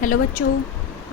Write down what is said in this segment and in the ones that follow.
Hello बच्चों,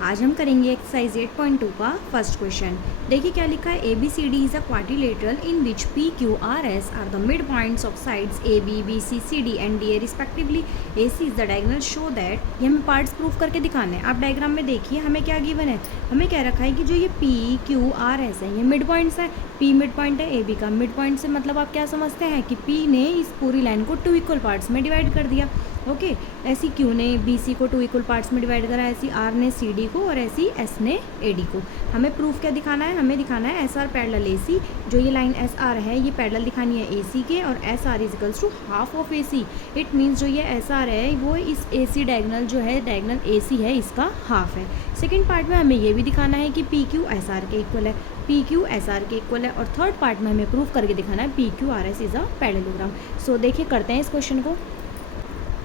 आज हम करेंगे एक्सरसाइज 8.2 का फर्स्ट क्वेश्चन। देखिए क्या लिखा है। ABCD is a quadrilateral in which PQRS are the mid points of sides AB BC CD and DA respectively. AC is the diagonal show that. ये हमें पार्ट्स प्रूफ करके दिखाने हैं। आप डायग्राम में देखिए हमें क्या गिवन है। हमें क्या रखा है कि जो ये PQRS है ये मिड पॉइंट्स है। P मिड पॉइंट है, AB का मिड पॉइंट से मतलब आप क्या समझते हैं कि P ने इस पूरी लाइन को 2 इक्वल पार्ट्स में डिवाइड कर दिया। ओके, ऐसी Q ने BC को 2 इक्वल पार्ट्स में डिवाइड करा, ऐसी R ने CD को और ऐसी S ने AD को। हमें प्रूफ क्या दिखाना है, हमें दिखाना है SR पैरेलल AC। जो ये लाइन SR है ये पैरेलल दिखानी है AC के और SR is equals to half of AC। It means जो ये SR है वो इस AC डायगोनल जो है डायगोनल AC है इसका हाफ है। सेकेंड पार्ट में हमें ये भी दिखाना है कि PQ SR के इक्वल है, PQ SR के इक्वल है। और थर्ड पार्ट में हमें प्रूफ करके दिखाना है PQRS इज अ पैरेललोग्राम। सो देखिए करते हैं इस क्वेश्चन को।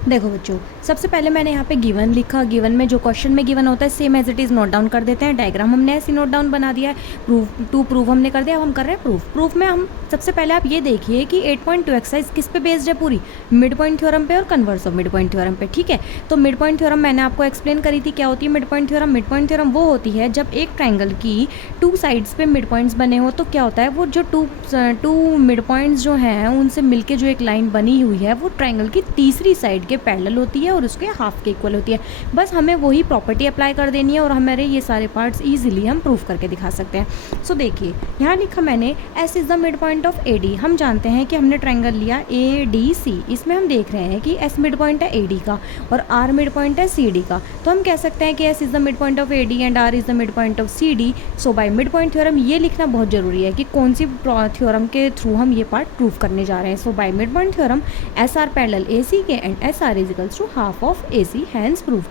देखो बच्चों, सबसे पहले मैंने यहाँ पे गिवन लिखा। गिवन में जो क्वेश्चन में गिवन होता है same as it is note down कर देते हैं। डायग्राम हमने ऐसे नोट डाउन बना दिया है। प्रूफ हमने कर दिया। अब हम कर रहे हैं प्रूफ में हम सबसे पहले आप ये देखिए कि 8.2 एक्सरसाइज किस पे बेस्ड है, पूरी मिड पॉइंट थ्योरम पे और converse of mid point theorem पे। ठीक है, तो मिड पॉइंट थ्योरम मैंने आपको एक्सप्लेन करी थी क्या होती है mid point theorem. Mid point theorem वो होती है जब एक ट्राइंगल की 2 साइड्स पे मिड पॉइंट्स बने हो तो क्या होता है वो जो टू मिड पॉइंट्स जो हैं उनसे मिलके जो एक लाइन बनी हुई है वो ट्राइंगल की तीसरी साइड के पैरेलल होती है और उसके हाफ के इक्वल होती है। बस हमें वही प्रॉपर्टी अप्लाई कर देनी है और हमारे ये सारे पार्ट्स इजीली हम प्रूफ करके दिखा सकते हैं। सो देखिए यहाँ लिखा मैंने S is the mid point of AD। हम जानते हैं कि हमने ट्राइंगल लिया ADC, इसमें हम देख रहे हैं कि S मिड पॉइंट है AD का और R मिड पॉइंट है CD का। तो हम कह सकते हैं कि S is the mid point of AD and R is the mid point of CD। So by mid point theorem ये लिखना बहुत जरूरी है कि कौन सी थ्योरम के थ्रू हम ये पार्ट प्रूफ करने जा रहे हैं। So by mid point theorem SR parallel AC के and SR is equals to half of AC, hence proof.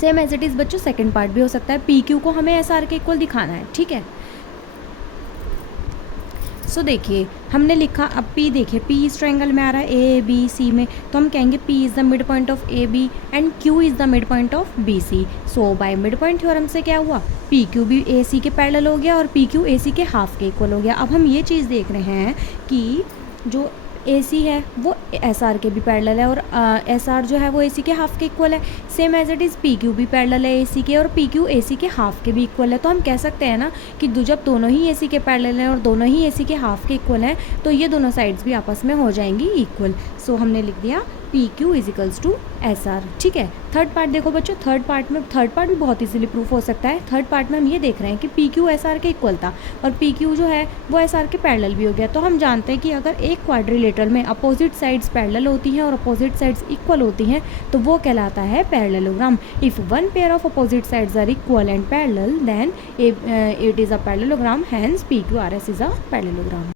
Same as it is बच्चों सेकंड पार्ट भी हो सकता है। PQ को हमें SR के इक्वल दिखाना है। ठीक है, सो देखिए हमने लिखा। अब P देखिए P इस ट्रायंगल में आ रहा है ABC में, तो हम कहेंगे P is the mid point of AB and Q is the mid point of BC। So by mid point theorem से क्या हुआ, PQ भी AC के पैरेलल हो गया और PQ AC के हाफ के इक्वल हो गया। अब हम ये चीज़ देख रहे हैं कि जो AC है वो SR के भी पैरेलल है और SR जो है वो AC के हाफ के इक्वल है। Same as it is PQ भी पैरेलल है AC के और PQ AC के हाफ के भी इक्वल है। तो हम कह सकते हैं ना कि जब दोनों ही AC के पैरेलल हैं और दोनों ही AC के हाफ के इक्वल हैं तो ये दोनों साइड्स भी आपस में हो जाएंगी इक्वल। सो हमने लिख दिया PQ is equals to SR। ठीक है, थर्ड पार्ट देखो बच्चों। थर्ड पार्ट भी बहुत इजीली प्रूफ हो सकता है। थर्ड पार्ट में हम ये देख रहे हैं कि PQ SR के इक्वल था और PQ जो है वो SR के पैरेलल भी हो गया। तो हम जानते हैं कि अगर एक क्वाड्रिलेटरल में अपोजिट साइड्स पैरेलल होती हैं और अपोजिट साइड्स इक्वल होती हैं तो वो कहलाता है parallelogram. If one pair of opposite sides are equal and parallel then it is a parallelogram, hence PQRS is a parallelogram.